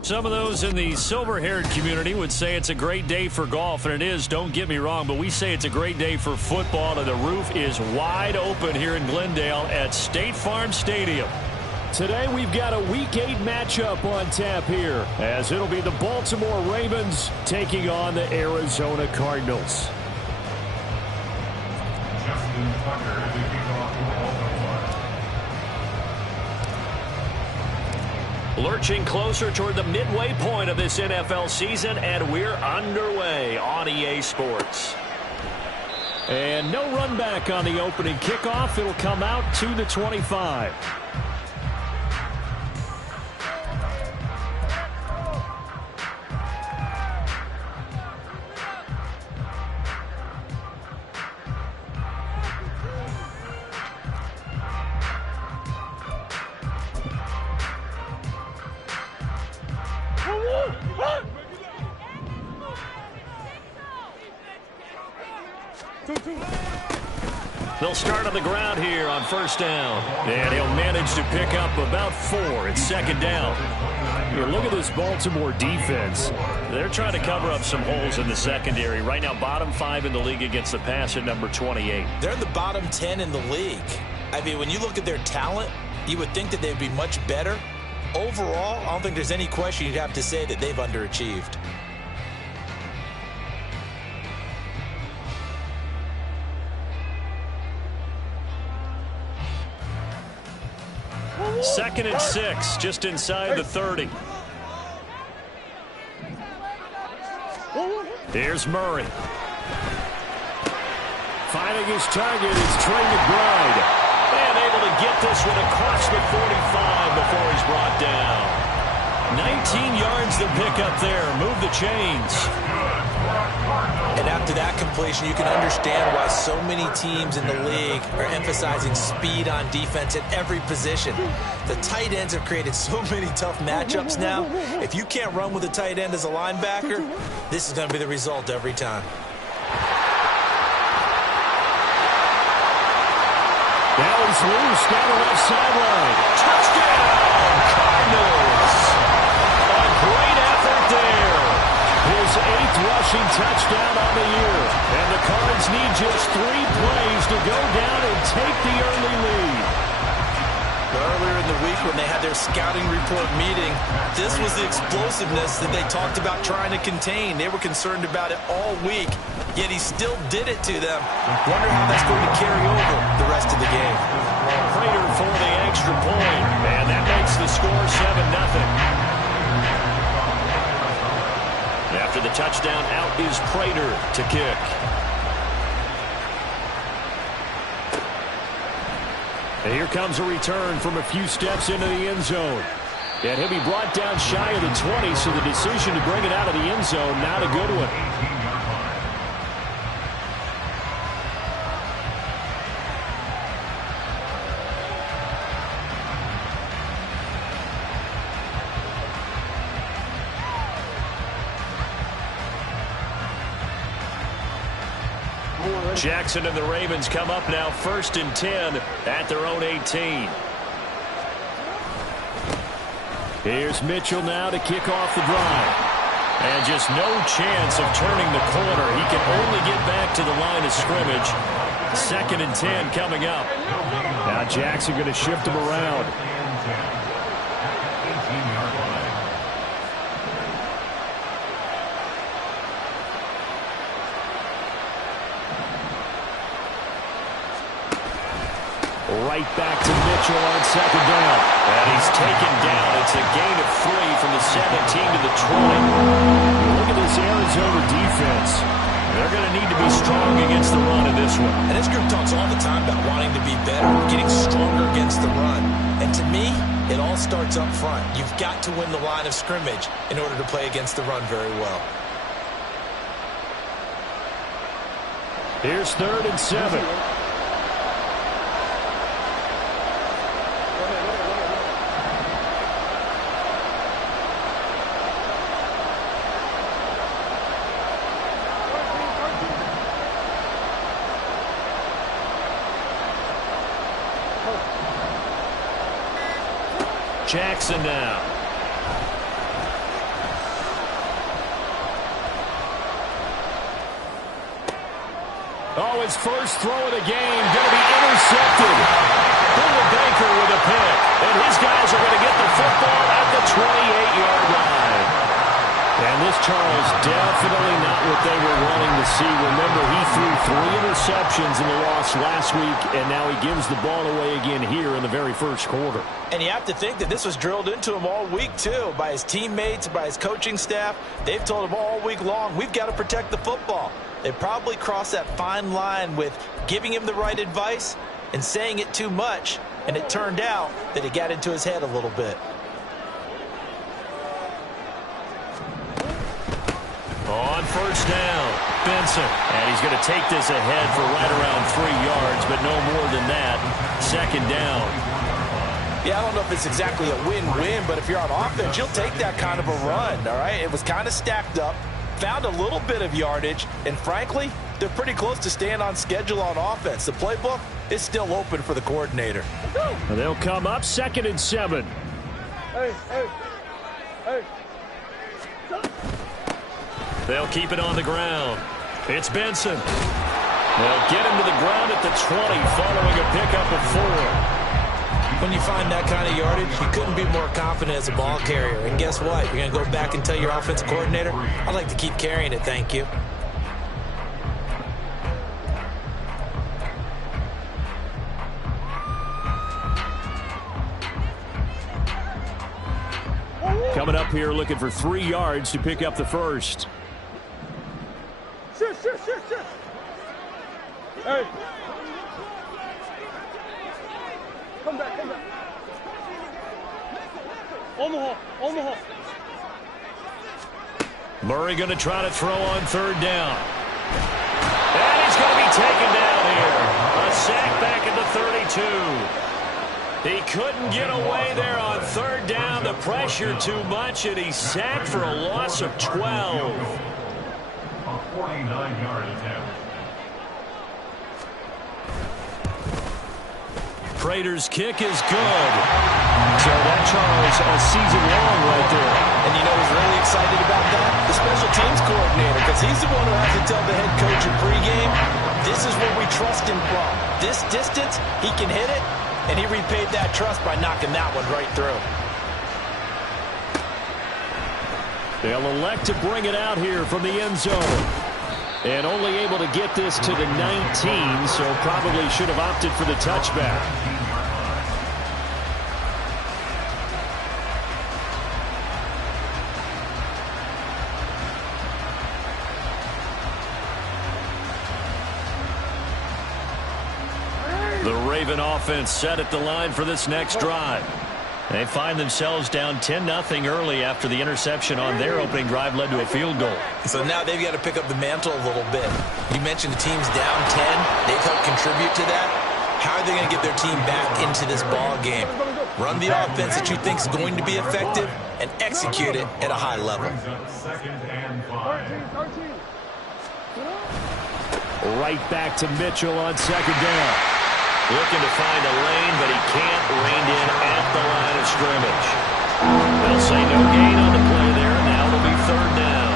Some of those in the silver-haired community would say it's a great day for golf, and it is, don't get me wrong, but we say it's a great day for football, and the roof is wide open here in Glendale at State Farm Stadium. Today we've got a Week 8 matchup on tap here, as it'll be the Baltimore Ravens taking on the Arizona Cardinals. Justin Tucker is the kickoff for Baltimore. Lurching closer toward the midway point of this NFL season, and we're underway on EA Sports. And no run back on the opening kickoff. It'll come out to the 25. They'll start on the ground here on first down. And he'll manage to pick up about 4. It's second down. You look at this Baltimore defense. They're trying to cover up some holes in the secondary. Right now, bottom 5 in the league against the pass at number 28. They're in the bottom 10 in the league. I mean, when you look at their talent, you would think that they'd be much better. Overall, I don't think there's any question you'd have to say that they've underachieved. Second and 6, just inside the 30. Here's Murray. Finding his target is Trey McBride. And able to get this one across the 45 before he's brought down. 19 yards to pick up there. Move the chains. And after that completion, you can understand why so many teams in the league are emphasizing speed on defense at every position. The tight ends have created so many tough matchups now. If you can't run with a tight end as a linebacker, this is going to be the result every time. Now he's loose down the left sideline. Touchdown, Cardinals. A great effort there. His 8th rushing touchdown on the year. And the Cards need just 3 plays to go down and take the early lead. Earlier in the week when they had their scouting report meeting, this was the explosiveness that they talked about trying to contain. They were concerned about it all week, yet he still did it to them. Wonder how that's going to carry over the rest of the game. Prater for the extra point, and that makes the score 7-0. After the touchdown, out is Prater to kick. And here comes a return from a few steps into the end zone. And he'll be brought down shy of the 20, so the decision to bring it out of the end zone, not a good one. Jackson and the Ravens come up now 1st and 10 at their own 18. Here's Mitchell now to kick off the drive. And just no chance of turning the corner. He can only get back to the line of scrimmage. 2nd and 10 coming up. Now Jackson going to shift him around. Right back to Mitchell on 2nd down. And he's taken down. It's a gain of 3 from the 17 to the 20. Look at this Arizona defense. They're going to need to be strong against the run in this one. And this group talks all the time about wanting to be better, getting stronger against the run. And to me, it all starts up front. You've got to win the line of scrimmage in order to play against the run very well. Here's 3rd and 7. Jackson now. Oh, his first throw of the game going to be intercepted. Buda Baker with a pick. And his guys are going to get the football at the 28-yard line. And this, Charles, definitely not what they were wanting to see. Remember, he threw 3 interceptions in the loss last week, and now he gives the ball away again here in the very first quarter. And you have to think that this was drilled into him all week, too, by his teammates, by his coaching staff. They've told him all week long, we've got to protect the football. They probably crossed that fine line with giving him the right advice and saying it too much, and it turned out that it got into his head a little bit. On first down, Benson. And he's going to take this ahead for right around 3 yards, but no more than that. Second down. Yeah, I don't know if it's exactly a win-win, but if you're on offense, you'll take that kind of a run, all right? It was kind of stacked up, found a little bit of yardage, and frankly, they're pretty close to staying on schedule on offense. The playbook is still open for the coordinator. And they'll come up 2nd and 7. Hey. They'll keep it on the ground. It's Benson. They'll get him to the ground at the 20 following a pickup of 4. When you find that kind of yardage, you couldn't be more confident as a ball carrier. And guess what? You're going to go back and tell your offensive coordinator, I'd like to keep carrying it, thank you. Coming up here looking for 3 yards to pick up the first. Shit. Hey. Come back. Omaha. Murray going to try to throw on 3rd down. And he's going to be taken down here. A sack back at the 32. He couldn't get away there on 3rd down. The pressure too much, and he's sacked for a loss of 12. A 49-yard attempt. Prater's kick is good. So that, Charles, a season long right there. And you know who's really excited about that? The special teams coordinator, because he's the one who has to tell the head coach in pregame, this is where we trust him from. This distance, he can hit it, and he repaid that trust by knocking that one right through. They'll elect to bring it out here from the end zone. And only able to get this to the 19, so probably should have opted for the touchback. The Raven offense set at the line for this next drive. They find themselves down 10-0 early after the interception on their opening drive led to a field goal. So now they've got to pick up the mantle a little bit. You mentioned the team's down 10. They've helped contribute to that. How are they going to get their team back into this ball game? Run the offense that you think is going to be effective and execute it at a high level. Right back to Mitchell on 2nd down. Looking to find a lane, but he can't rein in at the line of scrimmage. They'll say no gain on the play there. Now it'll be 3rd down.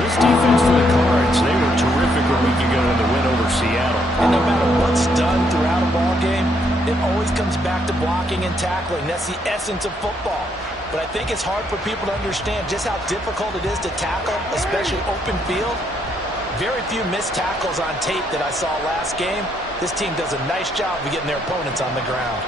This defense for the Cards, they were terrific a week ago in the win over Seattle. And no matter what's done throughout a ball game, it always comes back to blocking and tackling. That's the essence of football. But I think it's hard for people to understand just how difficult it is to tackle, especially open field. Very few missed tackles on tape that I saw last game. This team does a nice job of getting their opponents on the ground.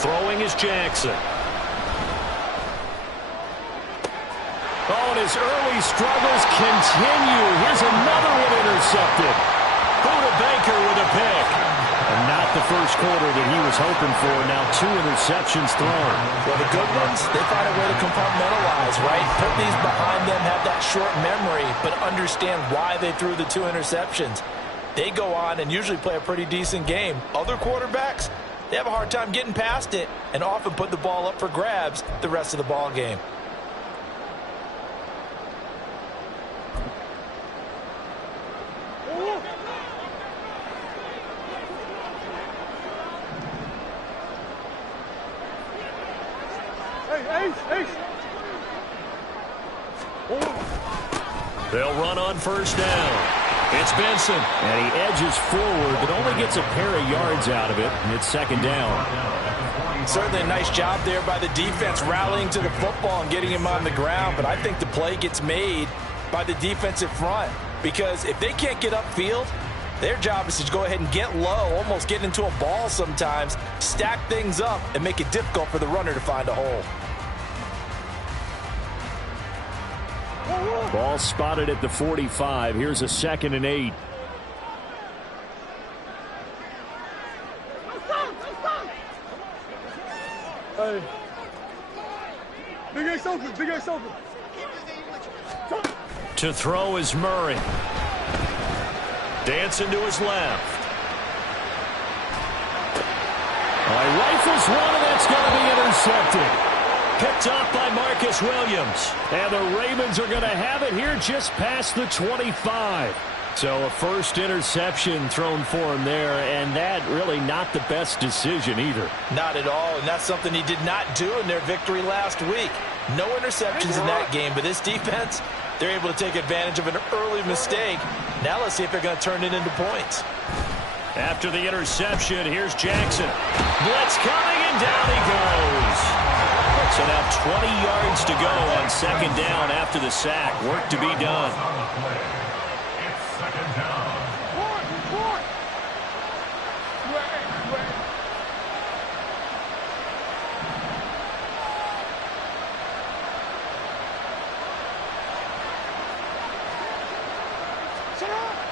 Throwing is Jackson. Oh, and his early struggles continue. Here's another one intercepted. Buda Baker with a pick. And not the first quarter that he was hoping for. Now 2 interceptions thrown. Well, the good ones, they find a way to compartmentalize, right? Put these behind them, have that short memory, but understand why they threw the 2 interceptions. They go on and usually play a pretty decent game. Other quarterbacks, they have a hard time getting past it and often put the ball up for grabs the rest of the ball game. Hey. They'll run on first down. It's Benson, and he edges forward, but only gets a pair of yards out of it, and it's second down. Certainly a nice job there by the defense, rallying to the football and getting him on the ground, but I think the play gets made by the defensive front, because if they can't get upfield, their job is to go ahead and get low, almost get into a ball sometimes, stack things up, and make it difficult for the runner to find a hole. Ball spotted at the 45. Here's a 2nd and 8. Hey. Big Ace open, Big Ace open. To throw is Murray. Dancing to his left. He rifles one, and that's going to be intercepted. Picked off by Marcus Williams. And the Ravens are going to have it here just past the 25. So a first interception thrown for him there, and that really not the best decision either. Not at all, and that's something he did not do in their victory last week. No interceptions in that game, but this defense, they're able to take advantage of an early mistake. Now let's see if they're going to turn it into points. After the interception, here's Jackson. Blitz coming, and down he goes. So now 20 yards to go on second down after the sack. Work to be done. It's second down.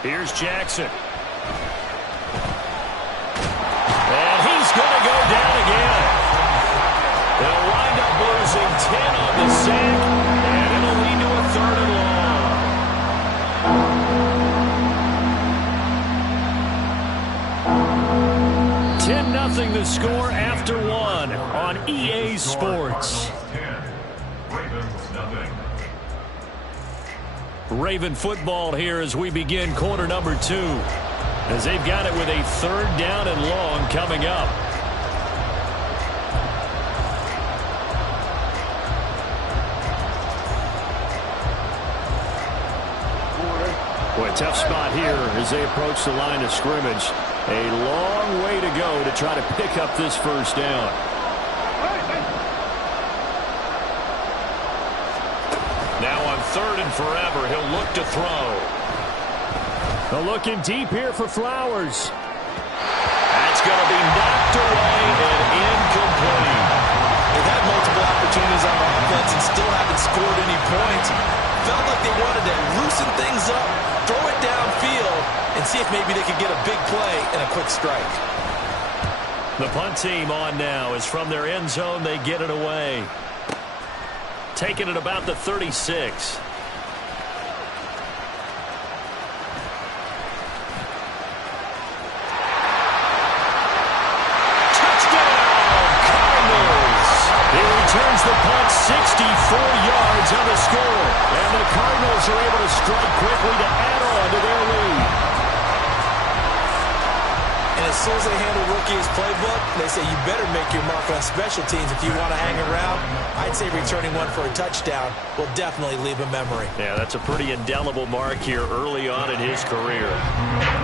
Here's Jackson. And he's going to go down again. They'll wind up losing 10 on the sack, and it'll lead to a 3rd and long. 10-0 the score after 1 on EA Sports. Raven football here as we begin quarter number 2, as they've got it with a 3rd down and long coming up. Boy, tough spot here as they approach the line of scrimmage. A long way to go to try to pick up this first down. Now on 3rd and forever, he'll look to throw. Looking deep here for Flowers. That's going to be knocked away and incomplete. They've had multiple opportunities on offense and still haven't scored any points. Felt like they wanted to loosen things up, throw it downfield, and see if maybe they could get a big play and a quick strike. The punt team on now is from their end zone. They get it away. Taking it about the 36. Returns the punt 64 yards on the score. And the Cardinals are able to strike quickly to add on to their lead. And as soon as they handle Rookie's playbook, they say you better make your mark on special teams if you want to hang around. I'd say returning one for a touchdown will definitely leave a memory. Yeah, that's a pretty indelible mark here early on in his career.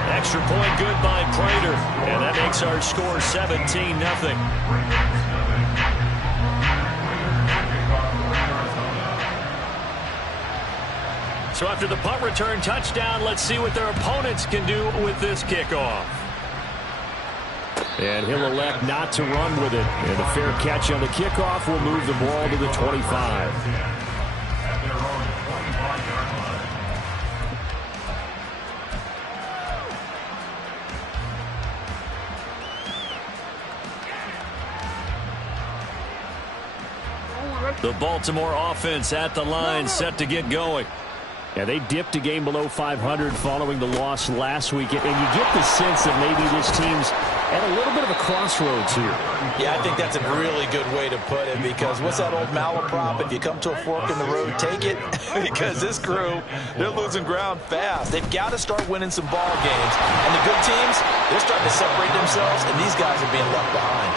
Extra point good by Prater. And that makes our score 17-0. So after the punt return touchdown, let's see what their opponents can do with this kickoff. And he'll elect not to run with it. And a fair catch on the kickoff will move the ball to the 25. The Baltimore offense at the line, set to get going. Yeah, they dipped a game below 500 following the loss last week, and you get the sense that maybe this team's at a little bit of a crossroads here. Yeah, I think that's a really good way to put it, because what's that old malaprop? If you come to a fork in the road, take it. Because this crew, they're losing ground fast. They've got to start winning some ball games. And the good teams, they're starting to separate themselves, and these guys are being left behind.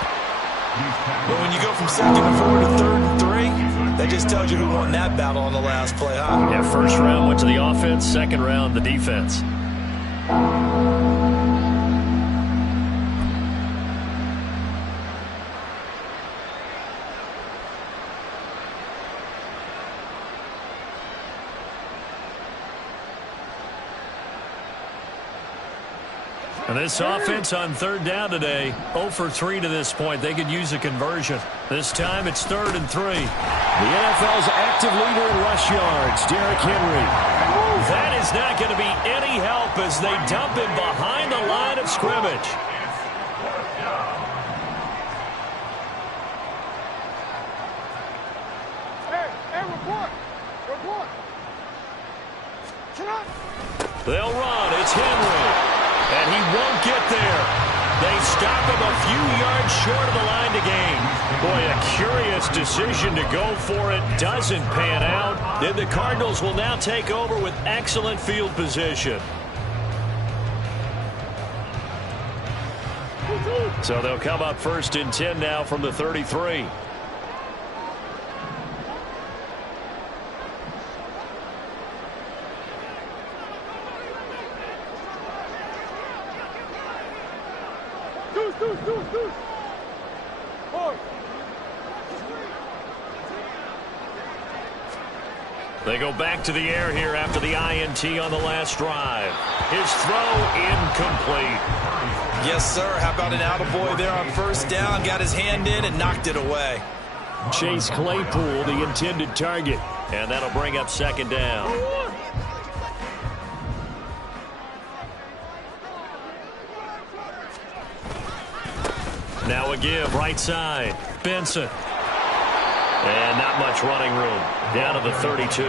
But when you go from 2nd and 4 to 3rd and 3, just tells you who won that battle on the last play, huh? Yeah, first round went to the offense, second round the defense. And this offense on third down today, 0 for 3 to this point. They could use a conversion. This time it's 3rd and 3. The NFL's active leader in rush yards, Derrick Henry. That is not going to be any help as they dump him behind the line of scrimmage. Hey, report. They'll run. It's Henry. And he won't get there. They stop him a few yards short of the line to gain. Boy, a curious decision to go for it. Doesn't pan out. Then the Cardinals will now take over with excellent field position. So they'll come up 1st and 10 now from the 33. They go back to the air here after the INT on the last drive. His throw incomplete. Yes, sir. How about an attaboy there on 1st down? Got his hand in and knocked it away. Chase Claypool, the intended target. And that'll bring up 2nd down. Now a give, right side. Benson. And not much running room. Down to the 32.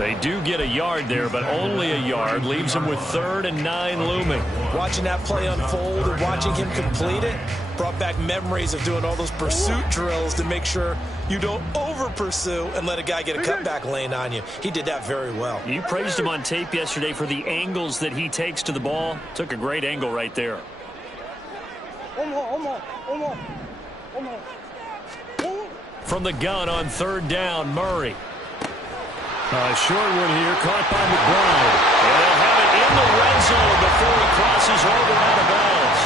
They do get a yard there, but only a yard. Leaves them with 3rd and 9 looming. Watching that play unfold and watching him complete it brought back memories of doing all those pursuit drills to make sure you don't over-pursue and let a guy get a cutback lane on you. He did that very well. You praised him on tape yesterday for the angles that he takes to the ball. Took a great angle right there. From the gun on 3rd down, Murray. Short one here, caught by McBride. And they'll have it in the red zone before he crosses over out of bounds.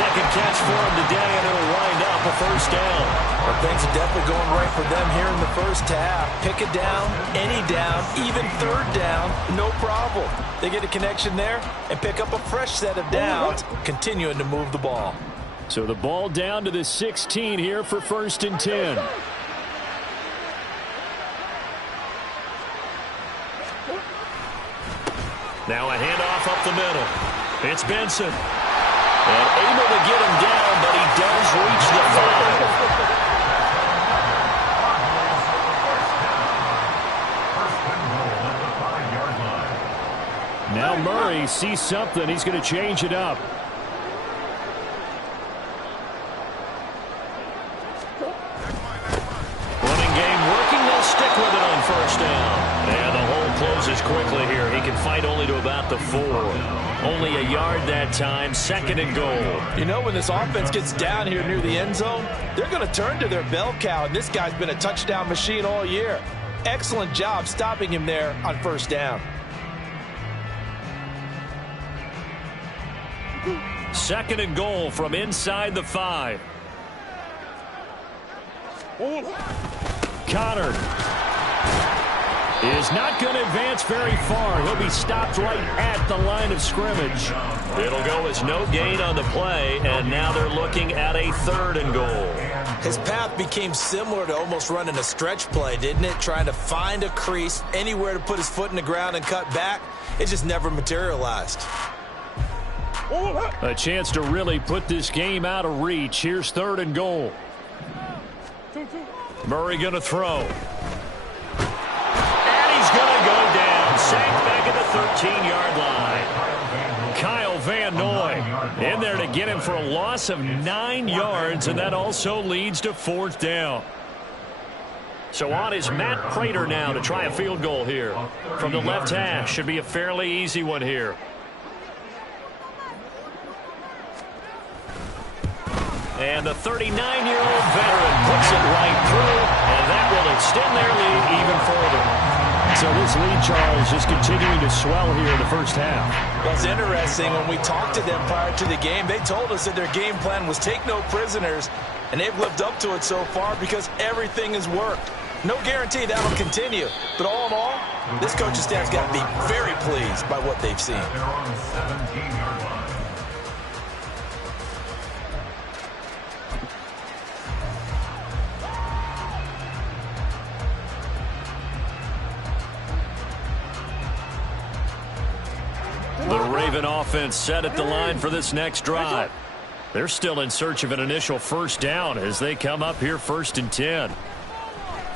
2nd catch for him today, and it'll wind up a 1st down. Well, things are definitely going right for them here in the 1st half. Pick a down, any down, even 3rd down, no problem. They get a connection there and pick up a fresh set of downs, continuing to move the ball. So the ball down to the 16 here for 1st and 10. Now a handoff up the middle. It's Benson. And able to get him down, but he does reach the 5. Now Murray sees something. He's going to change it up. Running game working. They'll stick with it on 1st down. And the hole closes quickly here. He can fight only to about the 4. Only a yard that time. 2nd and goal. You know, when this offense gets down here near the end zone, they're going to turn to their bell cow, and this guy's been a touchdown machine all year. Excellent job stopping him there on 1st down. 2nd and goal from inside the 5. Connor is not going to advance very far. He'll be stopped right at the line of scrimmage. It'll go as no gain on the play, and now they're looking at a 3rd and goal. His path became similar to almost running a stretch play, didn't it? Trying to find a crease, anywhere to put his foot in the ground and cut back. It just never materialized. A chance to really put this game out of reach. Here's 3rd and goal. Murray going to throw. And he's going to go down. Sacked back at the 13-yard line. Kyle Van Noy in there to get him for a loss of 9 yards, and that also leads to 4th down. So on is Matt Prater now to try a field goal here. From the left hash. Should be a fairly easy one here. And the 39-year-old veteran puts it right through, and that will extend their lead even further. So this lead, Charles, is continuing to swell here in the first half. Well, it's interesting. When we talked to them prior to the game, they told us that their game plan was take no prisoners, and they've lived up to it so far because everything has worked. No guarantee that'll continue. But all in all, this coaching staff's got to be very pleased by what they've seen. The Raven offense set at the line for this next drive. They're still in search of an initial first down as they come up here 1st and 10.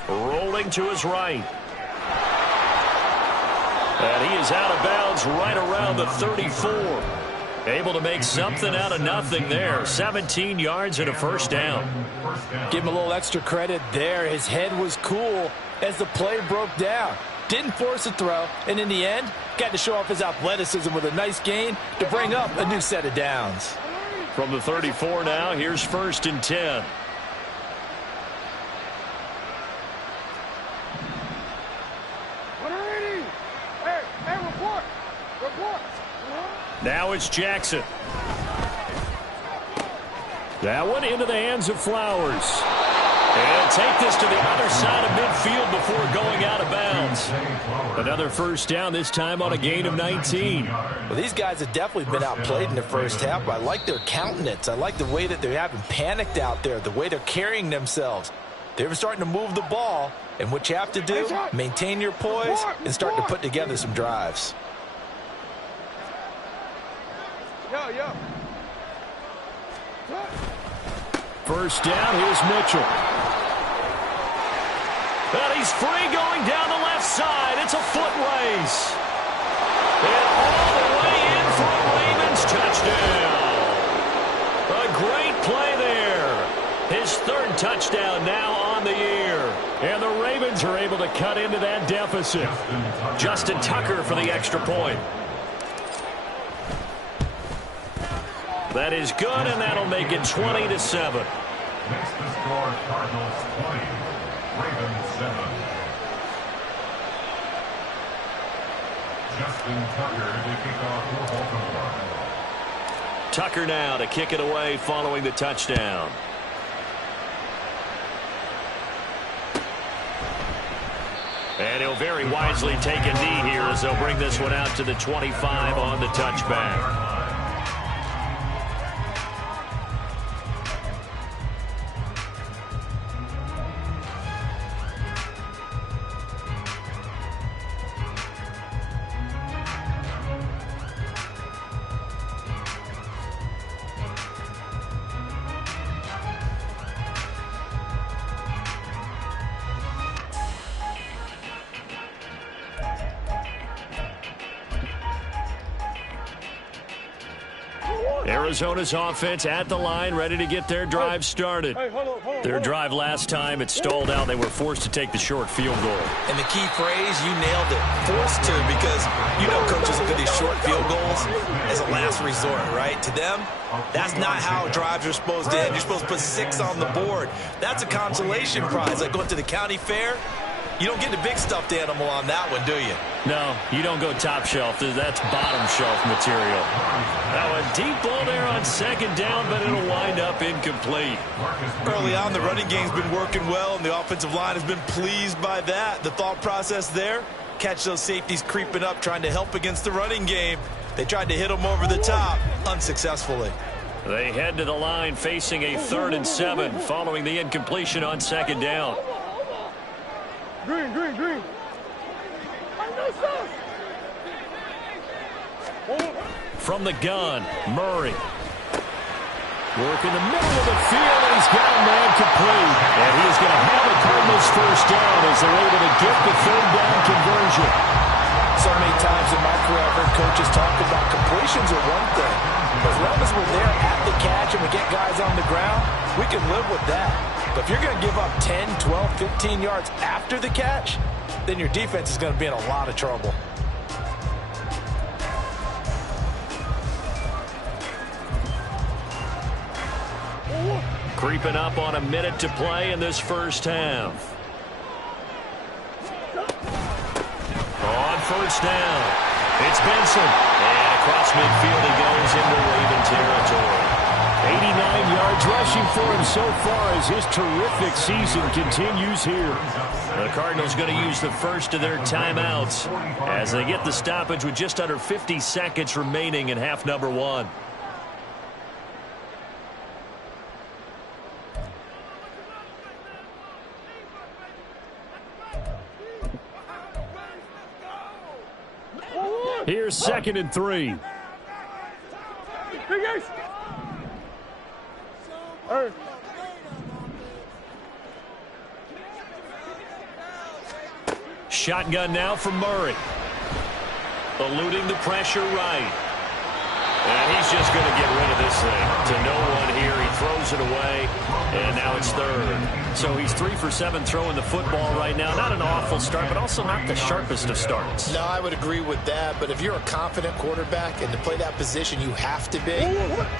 Rolling to his right. And he is out of bounds right around the 34. Able to make something out of nothing there. 17 yards and a first down. Give him a little extra credit there. His head was cool as the play broke down. Didn't force a throw, and in the end, got to show off his athleticism with a nice gain to bring up a new set of downs. From the 34 now, here's 1st and 10. Now it's Jackson. That one into the hands of Flowers. And take this to the other side of midfield before going out of bounds. Another first down, this time on a gain of 19. Well, these guys have definitely been outplayed in the first half. I like their countenance. I like the way that they haven't panicked out there, the way they're carrying themselves. They're starting to move the ball, and what you have to do, maintain your poise and start to put together some drives. First down, here's Mitchell. And he's free going down the left side. It's a foot race. And all the way in for a Ravens touchdown. A great play there. His 3rd touchdown now on the year. And the Ravens are able to cut into that deficit. Justin Tucker for the extra point. That is good, and that'll make it 20-7. Next to score, Cardinals 20, Ravens 7. Justin Tucker to kick off for Baltimore. Tucker now to kick it away following the touchdown. And he'll very wisely take a knee here as they'll bring this one out to the 25 on the touchback. Arizona's offense at the line, ready to get their drive started. Their drive last time, it stalled out. They were forced to take the short field goal. And the key phrase, you nailed it. Forced to, because you know coaches look at these short field goals as a last resort, right? To them, that's not how drives are supposed to end. You're supposed to put 6 on the board. That's a consolation prize, like going to the county fair. You don't get the big stuffed animal on that one, do you? No, you don't go top shelf. That's bottom shelf material. Now a deep ball there on 2nd down, but it'll wind up incomplete. Early on, the running game's been working well, and the offensive line has been pleased by that. The thought process there, catch those safeties creeping up, trying to help against the running game. They tried to hit them over the top, unsuccessfully. They head to the line facing a 3rd and 7 following the incompletion on 2nd down. Green. From the gun, Murray. Work in the middle of the field, and he's got a man complete. And he is going to have the Cardinals first down as they're able to get the 3rd down conversion. So many times in my career I've heard coaches talk about completions are one thing. As long as we're there at the catch and we get guys on the ground, we can live with that. But if you're going to give up 10, 12, 15 yards after the catch, then your defense is going to be in a lot of trouble. Creeping up on a minute to play in this first half. first down. It's Benson. And across midfield he goes into Raven territory. 89 yards rushing for him so far as his terrific season continues here. The Cardinals going to use the first of their timeouts as they get the stoppage with just under 50 seconds remaining in half number 1. Here's 2nd and 3. Shotgun now from Murray. Eluding the pressure right. And he's just going to get rid of this thing. To no one here. He throws it away. And now it's 3rd. So he's 3 for 7 throwing the football right now. Not an awful start, but also not the sharpest of starts. No, I would agree with that. But if you're a confident quarterback and to play that position you have to be,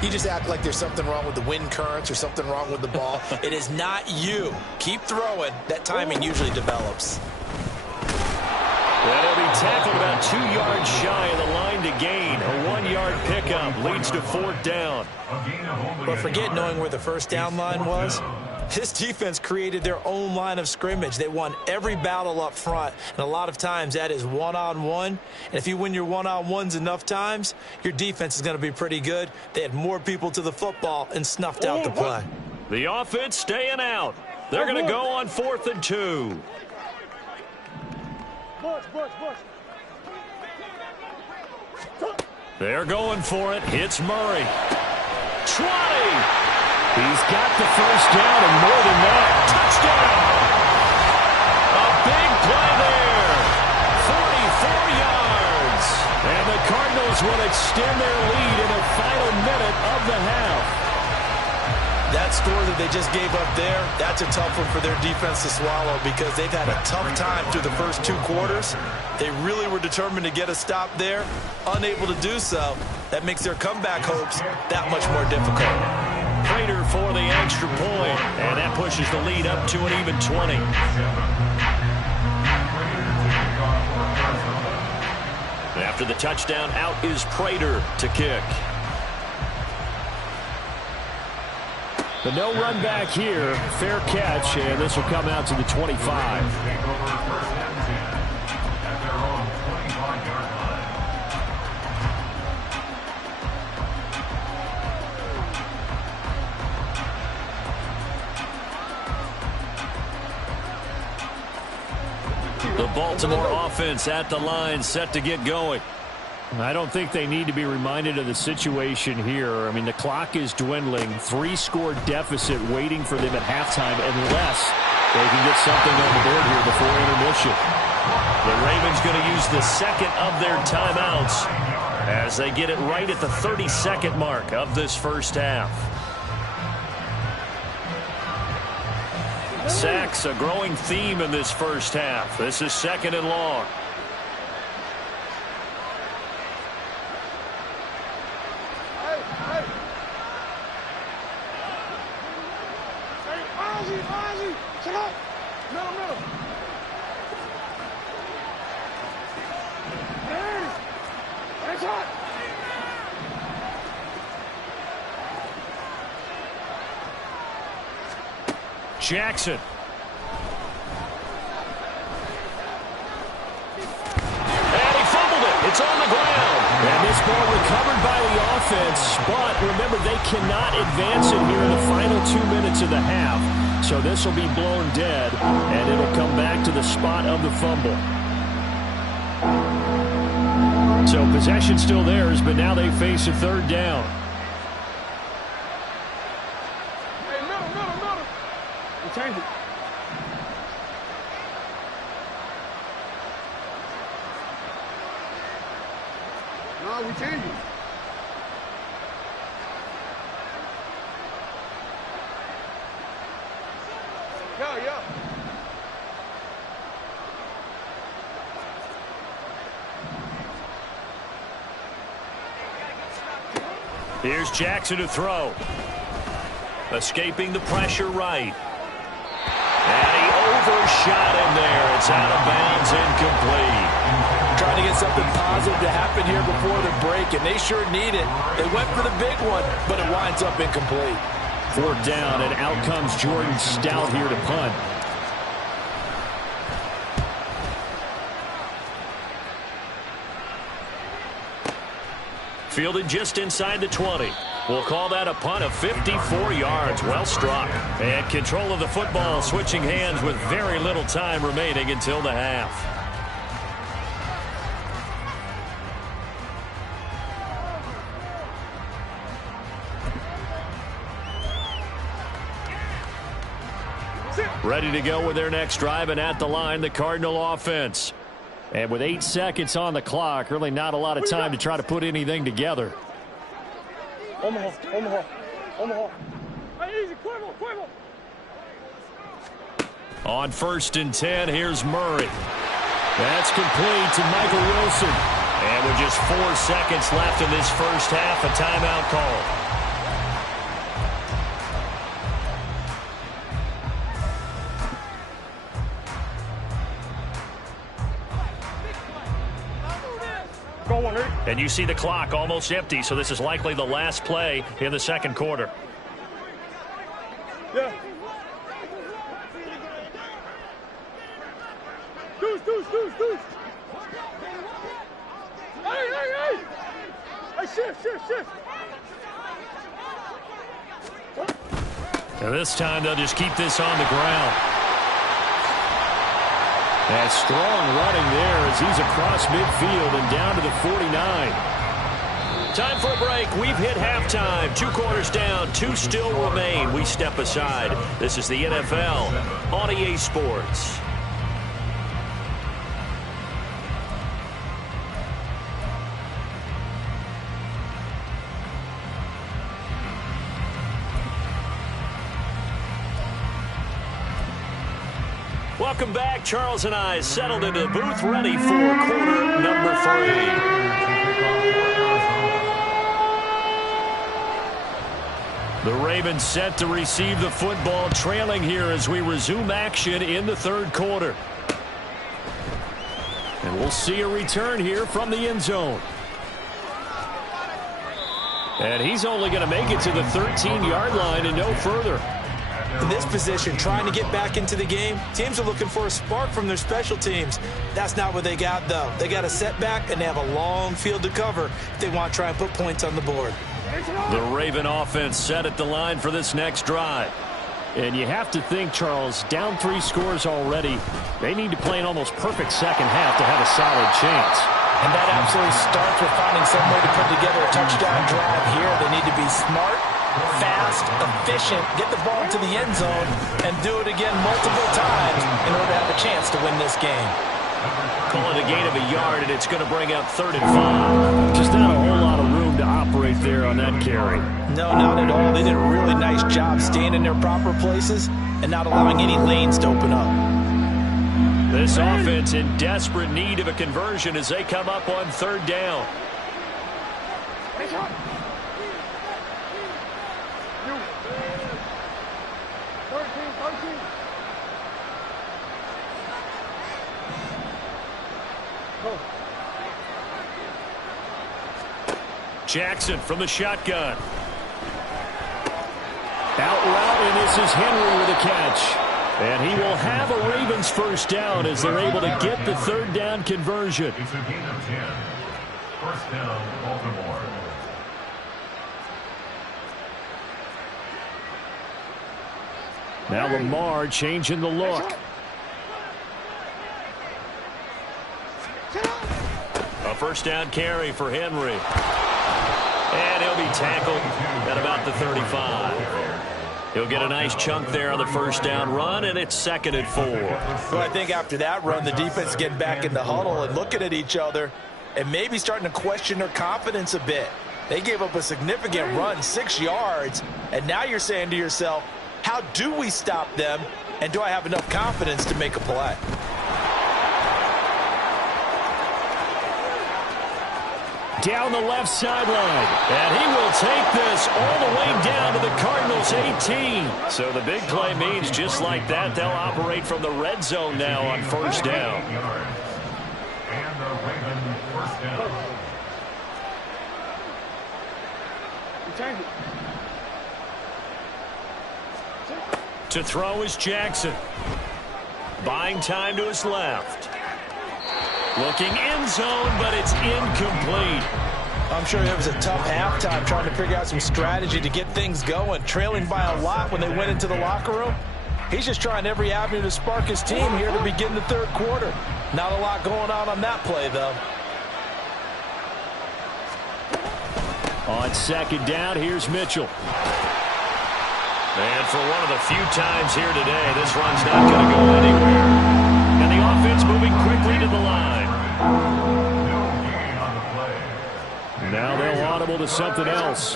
you just act like there's something wrong with the wind currents or something wrong with the ball. It is not you. Keep throwing. That timing usually develops. Well, he'll be tackled about 2 yards shy of the line to gain. A 1-yard pickup leads to 4th down. But forget knowing where the first down line was. This defense created their own line of scrimmage. They won every battle up front, and a lot of times that is one-on-one. And if you win your one-on-ones enough times, your defense is going to be pretty good. They had more people to the football and snuffed out the play. The offense staying out. They're going to go on 4th and 2. They're going for it. Hits Murray. 20. He's got the first down and more than that. Touchdown. A big play there. 44 yards. And the Cardinals will extend their lead in the final minute of the half. That score that they just gave up there, that's a tough one for their defense to swallow because they've had a tough time through the first 2 quarters. They really were determined to get a stop there, unable to do so. That makes their comeback hopes that much more difficult. Prater for the extra point, and that pushes the lead up to an even 20. After the touchdown, out is Prater to kick. The no run back here, fair catch, and this will come out to the 25. The Baltimore offense at the line, set to get going. I don't think they need to be reminded of the situation here. I mean, the clock is dwindling. 3-score deficit waiting for them at halftime unless they can get something on the board here before intermission. The Ravens going to use the second of their timeouts as they get it right at the 32nd mark of this first half. Sacks, a growing theme in this first half. This is 2nd and long. Jackson. And he fumbled it. It's on the ground. And this ball recovered by the offense, but remember, they cannot advance it here in the final 2 minutes of the half. So this will be blown dead, and it'll come back to the spot of the fumble. So possession still theirs, but now they face a 3rd down. Change it. No, we change it. Yeah. Here's Jackson to throw. Escaping the pressure right. And he overshot him there. It's out of bounds, incomplete. Trying to get something positive to happen here before the break, and they sure need it. They went for the big one, but it winds up incomplete. 4th down, and out comes Jordan Stout here to punt. Fielded just inside the 20. We'll call that a punt of 54 yards. Well struck. And control of the football switching hands with very little time remaining until the half. Ready to go with their next drive, and at the line, the Cardinal offense. And with 8 seconds on the clock, really not a lot of time to try to put anything together. Omaha. Hey, easy, Cuervo. On 1st and 10, here's Murray. That's complete to Michael Wilson. And with just 4 seconds left in this first half, a timeout call. And you see the clock almost empty, so this is likely the last play in the second quarter. Yeah. Deuce. Hey. Hey, shift. And this time they'll just keep this on the ground. And strong running there as he's across midfield and down to the 49. Time for a break. We've hit halftime. 2 quarters down. 2 still remain. We step aside. This is the NFL on EA Sports. Welcome back. Charles and I settled into the booth, ready for quarter number 3. The Ravens set to receive the football, trailing here as we resume action in the third quarter. And we'll see a return here from the end zone. And he's only going to make it to the 13-yard line and no further. In this position, trying to get back into the game, teams are looking for a spark from their special teams. That's not what they got, though. They got a setback, and they have a long field to cover if they want to try and put points on the board. The Raven offense set at the line for this next drive. And you have to think, Charles, down 3 scores already. They need to play an almost perfect second half to have a solid chance. And that absolutely starts with finding some way to put together a touchdown drive here. They need to be smart, fast, efficient, get the ball to the end zone, and do it again multiple times in order to have a chance to win this game. Call it a gain of a yard, and it's going to bring up 3rd and 5. Just not a whole lot of room to operate there on that carry. No, not at all. They did a really nice job staying in their proper places and not allowing any lanes to open up. This offense in desperate need of a conversion as they come up on 3rd down. Jackson from the shotgun. Out route, and this is Henry with a catch. And he will have a Ravens first down as they're able to get the 3rd down conversion. It's a gain of 10. First down, Baltimore. Now Lamar changing the look. A first down carry for Henry. And he'll be tackled at about the 35. He'll get a nice chunk there on the first down run, and it's 2nd and 4. Well, I think after that run, the defense getting back in the huddle and looking at each other and maybe starting to question their confidence a bit. They gave up a significant run, 6 yards, and now you're saying to yourself, how do we stop them, and do I have enough confidence to make a play? Down the left sideline, and he will take this all the way down to the Cardinals' 18. So the big play means just like that, they'll operate from the red zone now on first down. And the Ravens first down. Change it. To throw is Jackson. Buying time to his left. Looking end zone, but it's incomplete. I'm sure it was a tough halftime trying to figure out some strategy to get things going, trailing by a lot when they went into the locker room. He's just trying every avenue to spark his team here to begin the third quarter. Not a lot going on that play, though. On second down, here's Mitchell. And for one of the few times here today, this run's not going to go anywhere. And the offense moving quickly to the line. No gain on the play. Now they'll audible to something else.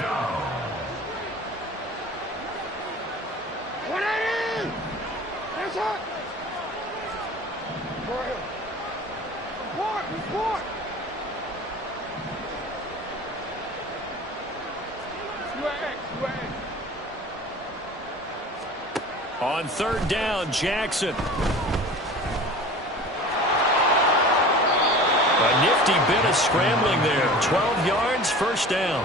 That's hot. Report. On third down, Jackson. A nifty bit of scrambling there. 12 yards, first down.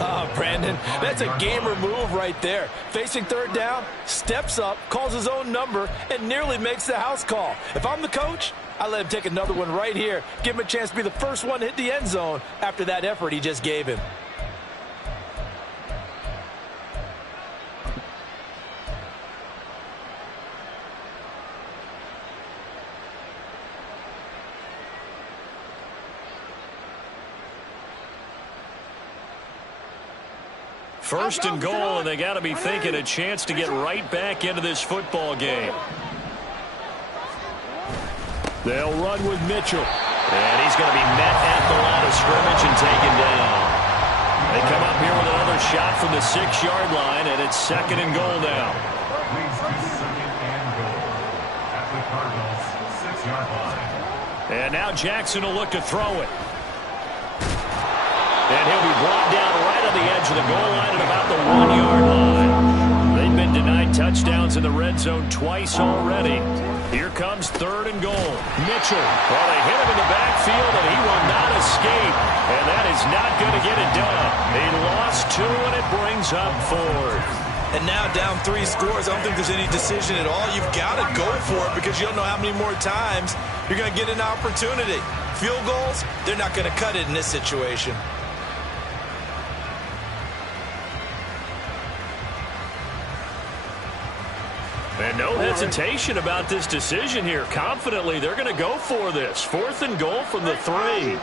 Oh, Brandon, that's a gamer move right there. Facing third down, steps up, calls his own number, and nearly makes the house call. If I'm the coach, I let him take another one right here. Give him a chance to be the first one to hit the end zone after that effort he just gave him. First and goal, and they got to be thinking a chance to get right back into this football game. They'll run with Mitchell. And he's going to be met at the line of scrimmage and taken down. They come up here with another shot from the 6-yard line, and it's second and goal now. Leads to second and goal at the Cardinals' 6-yard line. And now Jackson will look to throw it. And he'll be brought down right on the edge of the goal line at about the 1-yard line. They've been denied touchdowns in the red zone twice already. Here comes third and goal. Mitchell. Well, they hit him in the backfield, and he will not escape. And that is not going to get it done. He lost 2, and it brings up fourth. And now down 3 scores. I don't think there's any decision at all. You've got to go for it because you don't know how many more times you're going to get an opportunity. Field goals, they're not going to cut it in this situation. And no hesitation about this decision here. Confidently, they're going to go for this. Fourth and goal from the 3.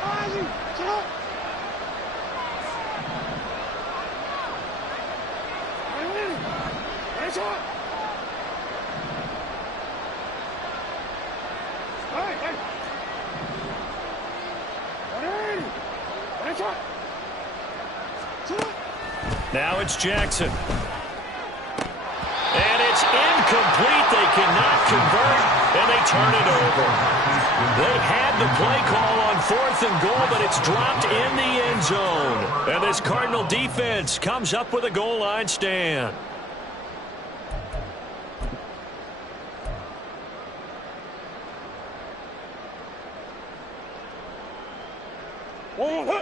Now it's Jackson. And it's incomplete. They cannot convert, and they turn it over. They had the play call on fourth and goal, but it's dropped in the end zone. And this Cardinal defense comes up with a goal line stand.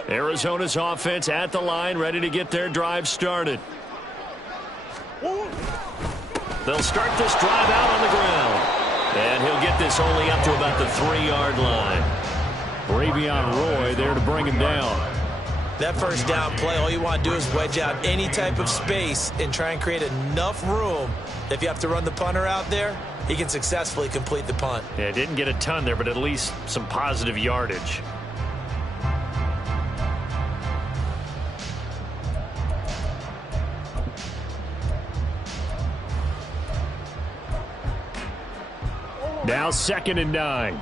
Arizona's offense at the line, ready to get their drive started. They'll start this drive out on the ground. And he'll get this only up to about the 3-yard line. Bravion Roy there to bring him down. That first down play, all you want to do is wedge out any type of space and try and create enough room. If you have to run the punter out there, he can successfully complete the punt. Yeah, didn't get a ton there, but at least some positive yardage. Now 2nd and 9.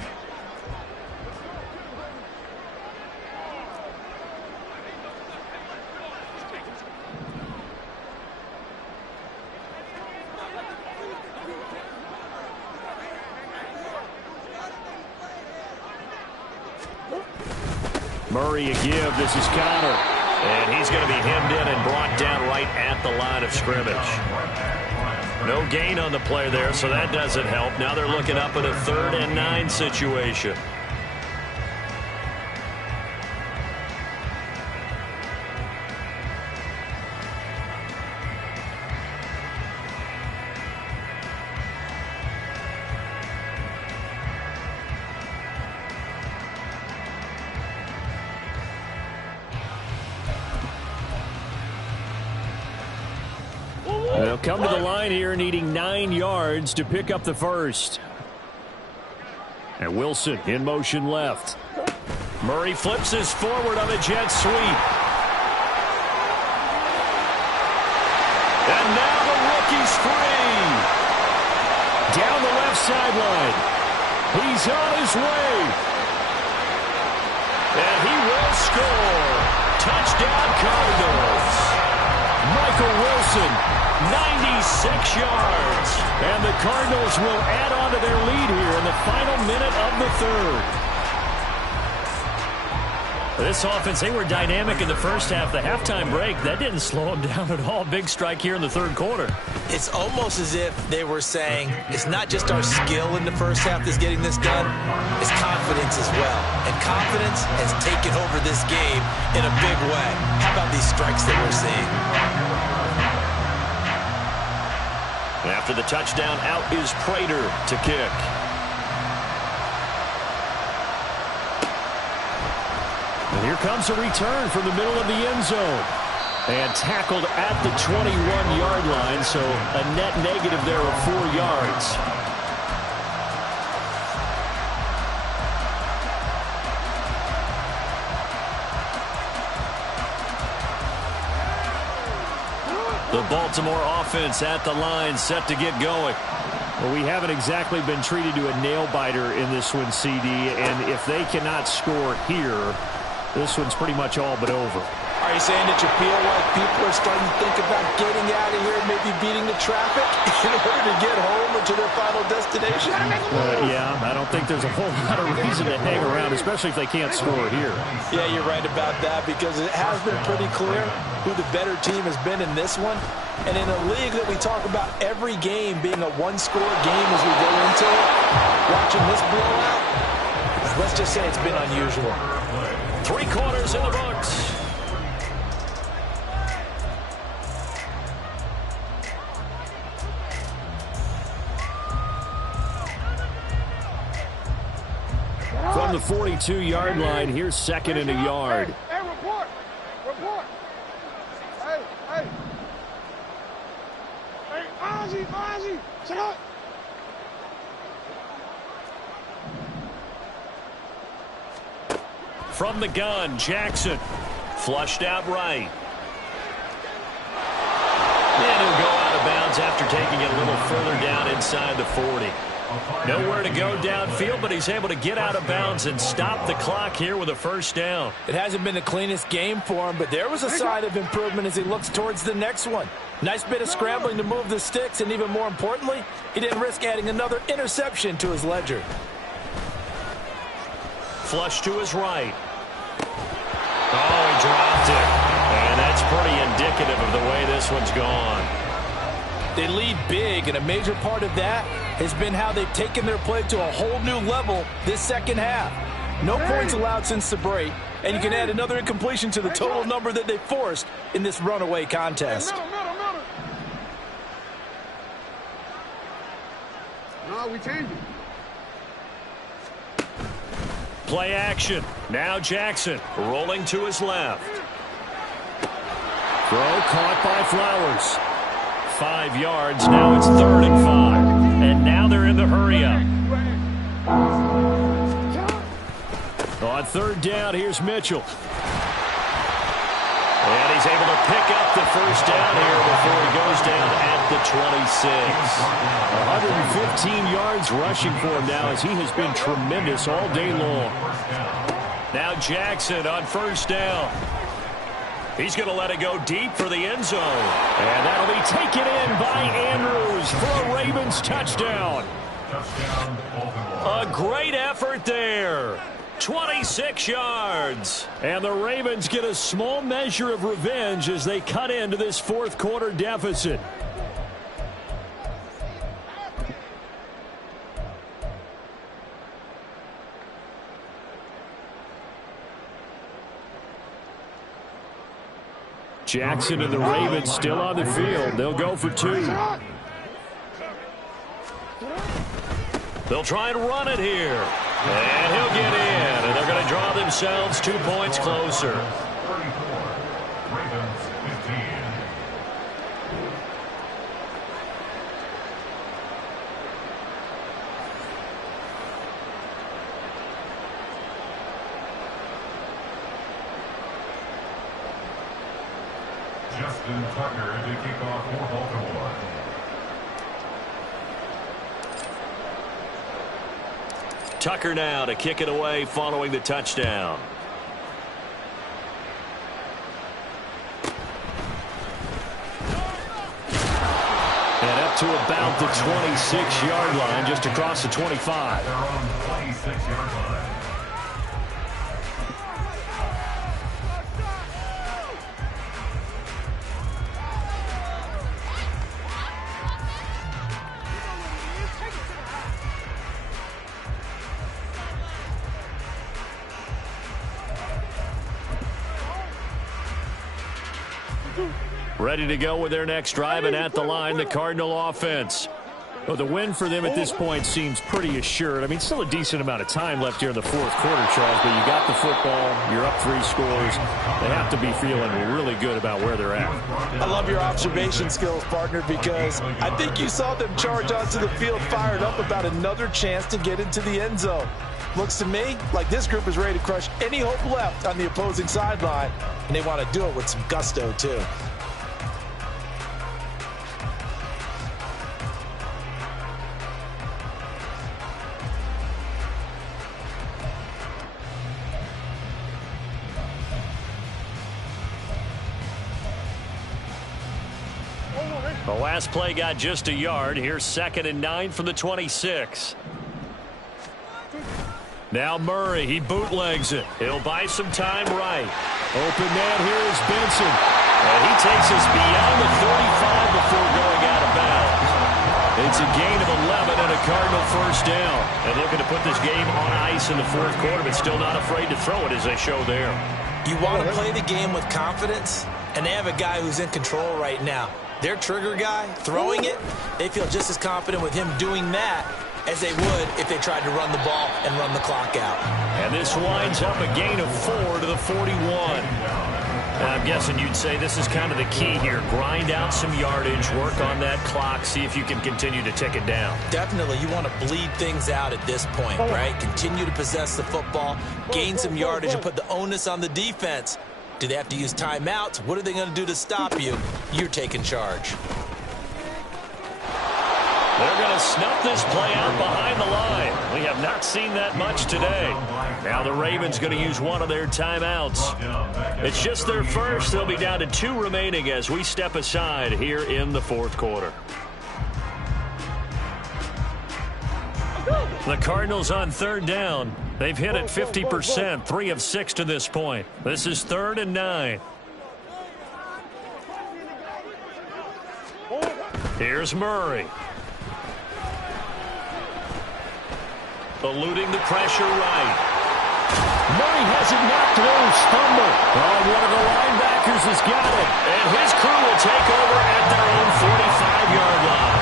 Murray a give. This is Connor. And he's going to be hemmed in and brought down right at the line of scrimmage. No gain on the play there, so that doesn't help. Now they're looking up at a 3rd and 9 situation. They'll come to the line here needing 9 yards to pick up the first. And Wilson in motion left. Murray flips his forward on a jet sweep. And now the rookie's free. Down the left sideline. He's on his way. And he will score. Touchdown Cardinals. Michael Wilson, 96 yards. And the Cardinals will add on to their lead here in the final minute of the third. This offense, they were dynamic in the first half. The halftime break, that didn't slow them down at all. Big strike here in the third quarter. It's almost as if they were saying, it's not just our skill in the first half that's getting this done, it's confidence as well. And confidence has taken over this game in a big way. How about these strikes that we're seeing? After the touchdown, out is Prater to kick. And here comes a return from the middle of the end zone. And tackled at the 21-yard line, so a net negative there of 4 yards. The Baltimore offense at the line, set to get going. Well, we haven't exactly been treated to a nail-biter in this one, CD, and if they cannot score here, this one's pretty much all but over. Are you saying that you feel like people are starting to think about getting out of here, maybe beating the traffic in order to get home or to their final destination? Yeah, I don't think there's a whole lot of reason to hang around, especially if they can't score here. Yeah, you're right about that, because it has been pretty clear who the better team has been in this one. And in a league that we talk about every game being a one-score game as we go into it, watching this blowout, let's just say it's been unusual. 3 quarters in the books. From the 42-yard line, here's second and a yard. Hey, report. Report. Hey, hey. Hey, Ozzie, shut up. From the gun, Jackson. Flushed out right. And he'll go out of bounds after taking it a little further down inside the 40. Nowhere to go downfield, but he's able to get out of bounds and stop the clock here with a first down. It hasn't been the cleanest game for him, but there was a sign of improvement as he looks towards the next one. Nice bit of scrambling to move the sticks, and even more importantly, he didn't risk adding another interception to his ledger. Flush to his right. Oh, he dropped it. And that's pretty indicative of the way this one's gone. They lead big, and a major part of that has been how they've taken their play to a whole new level this second half. No points allowed since the break, and you can add another incompletion to the total number that they forced in this runaway contest. Middle. No, we changed it. Play action. Now Jackson rolling to his left. Throw caught by Flowers. 5 yards. Now it's 3rd and 5. And now they're in the hurry-up. On 3rd down, here's Mitchell. And he's able to pick up the first down here before he goes down at the 26. 115 yards rushing for him now as he has been tremendous all day long. Now Jackson on 1st down. He's going to let it go deep for the end zone. And that'll be taken in by Andrews for a Ravens touchdown. A great effort there. 26 yards. And the Ravens get a small measure of revenge as they cut into this 4th quarter deficit. Jackson and the Ravens still on the field. They'll go for 2. They'll try and run it here. And he'll get in. And they're going to draw themselves 2 points closer. 34, Ravens 15. Justin Tucker to kick off for Baltimore. Tucker now to kick it away following the touchdown. And up to about the 26-yard line, just across the 25. They're on the 26-yard line. Ready to go with their next drive, and at the line, the Cardinal offense. Well, the win for them at this point seems pretty assured. I mean, still a decent amount of time left here in the fourth quarter, Charles, but you got the football, you're up 3 scores. They have to be feeling really good about where they're at. I love your observation skills, partner, because I think you saw them charge onto the field fired up about another chance to get into the end zone. Looks to me like this group is ready to crush any hope left on the opposing sideline, and they want to do it with some gusto, too. The last play got just a yard. Here's 2nd and 9 from the 26. Now Murray, he bootlegs it. He'll buy some time right. Open man here is Benson. And he takes us beyond the 45 before going out of bounds. It's a gain of 11 and a Cardinal first down. And looking to put this game on ice in the fourth quarter, but still not afraid to throw it as they show there. You want to play the game with confidence, and they have a guy who's in control right now. Their trigger guy, throwing it, they feel just as confident with him doing that as they would if they tried to run the ball and run the clock out. And this winds up a gain of 4 to the 41. And I'm guessing you'd say this is kind of the key here. Grind out some yardage, work on that clock, see if you can continue to tick it down. Definitely, you want to bleed things out at this point, right? Continue to possess the football, gain some yardage, and put the onus on the defense. Do they have to use timeouts? What are they going to do to stop you? You're taking charge. They're going to snuff this play out behind the line. We have not seen that much today. Now the Ravens going to use one of their timeouts. It's just their first. They'll be down to 2 remaining as we step aside here in the fourth quarter. The Cardinals on 3rd down. They've hit it 50%, 3 of 6 to this point. This is 3rd and 9. Here's Murray. Eluding the pressure right. Murray has it knocked loose. Fumble. Oh, one of the linebackers has got it. And his crew will take over at their own 45-yard line.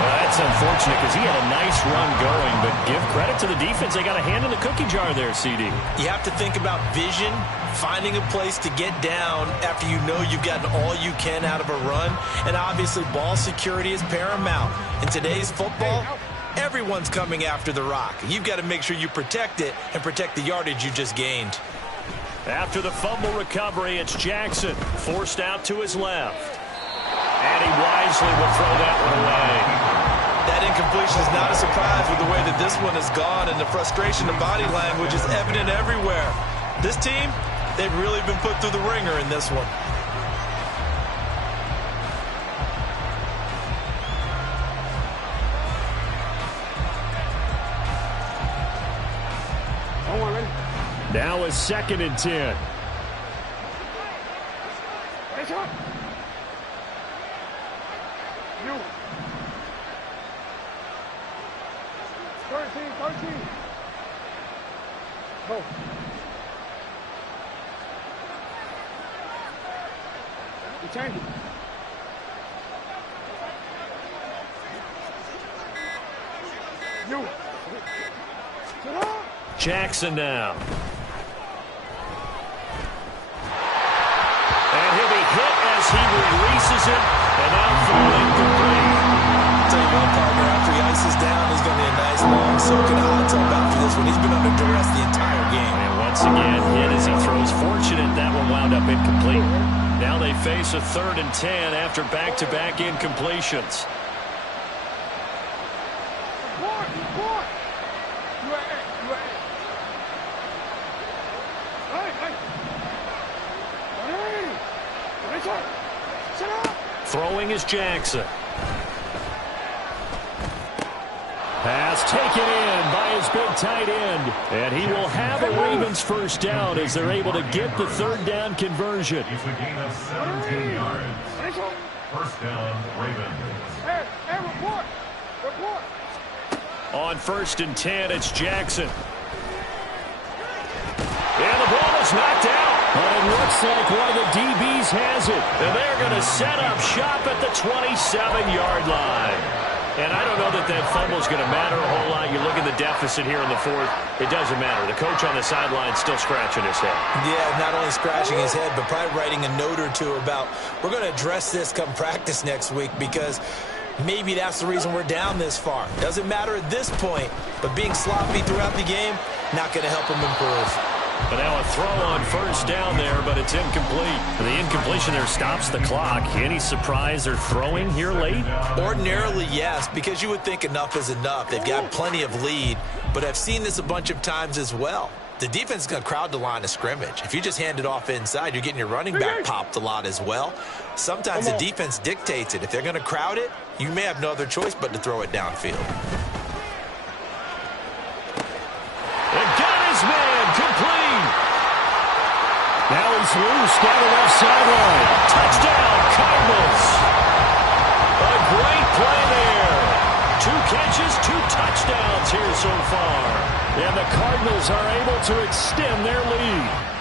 Well, that's unfortunate because he had a nice run going, but give credit to the defense. They got a hand in the cookie jar there, CD. You have to think about vision, finding a place to get down after you know you've gotten all you can out of a run. And obviously, ball security is paramount. In today's football, everyone's coming after the rock. You've got to make sure you protect it and protect the yardage you just gained. After the fumble recovery, it's Jackson forced out to his left. And he wisely will throw that one away. That incompletion is not a surprise with the way that this one has gone, and the frustration of body language is evident everywhere. This team, they've really been put through the ringer in this one. Now a 2nd and 10. You. 13. Go. You change it. You. Jackson now. And he'll be hit as he releases it, and now falling complete. Tell you what, partner, after he ices down, there's going to be a nice long soaking hot tub after this one. He's been under duress the entire game. And once again, hit as he throws. Fortunate that one wound up incomplete. Now they face a 3rd and 10 after back-to-back incompletions. Throwing is Jackson. Pass taken in by his big tight end. And he will have a Ravens first down as they're able to get the 3rd down conversion. It's a gain of 17 yards. First down, Ravens. Report. On 1st and 10, it's Jackson. And the ball is knocked out. But it looks like one of the DBs has it. And they're going to set up shop at the 27-yard line. And I don't know that that fumble is going to matter a whole lot. You look at the deficit here in the 4th. It doesn't matter. The coach on the sideline still scratching his head. Yeah, not only scratching his head, but probably writing a note or two about, we're going to address this come practice next week, because maybe that's the reason we're down this far. Doesn't matter at this point, but being sloppy throughout the game, not going to help him improve. But now a throw on 1st down there, but it's incomplete. The incompletion there stops the clock. Any surprise they're throwing here late? Ordinarily, yes, because you would think enough is enough. They've got plenty of lead, but I've seen this a bunch of times as well. The defense is going to crowd the line of scrimmage. If you just hand it off inside, you're getting your running back popped a lot as well. Sometimes the defense dictates it. If they're going to crowd it, you may have no other choice but to throw it downfield. And got his man complete. Now he's loose down the left sideline. Touchdown, Cardinals. A great play there. 2 catches, 2 touchdowns here so far. And the Cardinals are able to extend their lead.